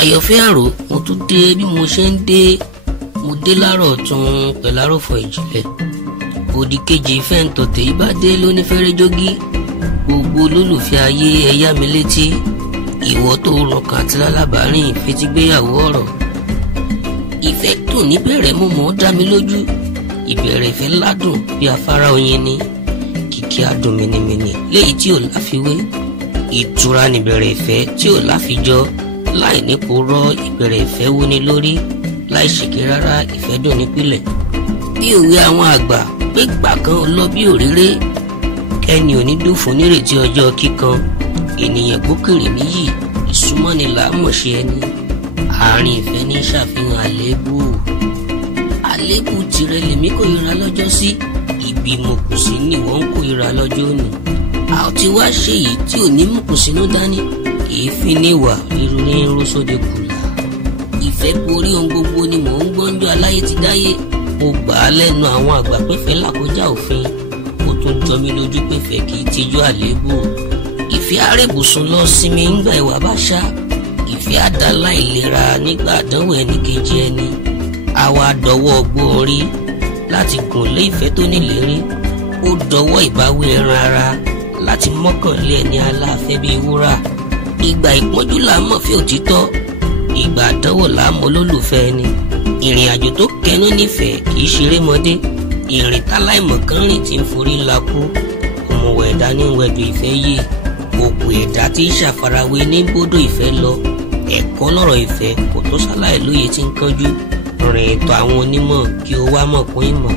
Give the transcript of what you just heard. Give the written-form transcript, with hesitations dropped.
Àyọ̀fẹ́ Àrò, mo tún dé bí mo ṣe ń dé. Mo dé láàárọ̀ tún pẹ̀lú àròfọ̀ ìjìnlẹ̀. Òdì kejì ìfẹ́ ń tọ̀tẹ̀ yìí bá dé lóní fẹ́rẹ́ jógí. Gbogbo olólùfẹ́ ayé ẹ yá mi létí. Ìwọ tó rọkàn àti lálábàárìn fetígbéyàwó ọ̀rọ̀. Ìfẹ́ dùn níbẹ̀rẹ̀ mo mọ̀ ọ́ dá mi lójú. Ìbẹ̀rẹ̀ ìfẹ́ ládùn bí afárá oyin ni. Kìkì adùn mìnìmìnì léyìí tí ò láfiwé. Ìtura níbẹ̀rẹ̀ ìfẹ́ tí ò láfijọ́. Láì nípo rọ ìbẹ̀rẹ̀ ìfẹ́ wúni lórí. Láì ṣèké rárá ìfẹ́ dùn nípìlẹ̀. Bí òwe àwọn àgbà pé gbà kan lọ bí òréré. Kẹ́ni ò ní dùn fún nírètí ọjọ́ kíkan. Ènìyàn gbókèrè níyì ìsúnmọ́ni làámọ̀ ṣe ẹni. Àárín ìfẹ́ ní ṣàfihàn àléébù. Àléébù tirẹ̀ lèmi kórìíra lọ́jọ́ sí. Ibi mọ̀kùsí ni wọ́n ń kórìíra lọ́jọ́ òní. A ò ti wá ṣe èyí tí ò ní mọ̀kùsínú dání. Èéfín ní ìwà ríru ní irú sóde kùlà. Ìfẹ́ borí ohun gbogbo ni mò ń gbọ́njọ́ aláyé ti dáyé. Mo gbà á lẹ́nu àwọn àgbà pẹ́fẹ́ làkọjá òfin. Ó tún jọ mí lójú pẹ́fẹ́ kì í tijú àléébù. Ìfẹ́ arébùsùn lọ sinmi ńgbà ìwà bá ṣá. Ìfẹ́ àdálá ìlera nígbà àdánwò ẹnì kejì ẹni. Àwa dọwọ́ ọgbọ́n orí láti gùn lé ìfẹ́ tó nílérí. Ó dọwọ́ ìbáwí ẹran ara láti mọ́kànlé ẹni aláfẹ́ bíi wúrà. Ìgbà ìpọ́njú là á mọ̀ fí òtítọ́. Ìgbà àdánwò là á mọ̀ olólùfẹ́ ẹni. Ìrìn àjò tó kẹnu nífẹ̀ẹ́ kì í ṣeré mọ́dé. Ìrìn táláìmọ̀ kan rìn tí ń forí ńlá kú. Òmùwẹ̀ ẹ̀dá ní wẹ̀dù ìfẹ́ yé. Òkú ẹ̀dá tí ń ṣàfarawé ní bódò ìfẹ́ lọ. Ẹ̀kọ́ lọ́rọ̀ ìfẹ́ kò tó ṣaláì lóye tí ń kánjú. Rìn ètò àwọn onímọ̀ kí o wá mọ̀ kún ìmọ̀.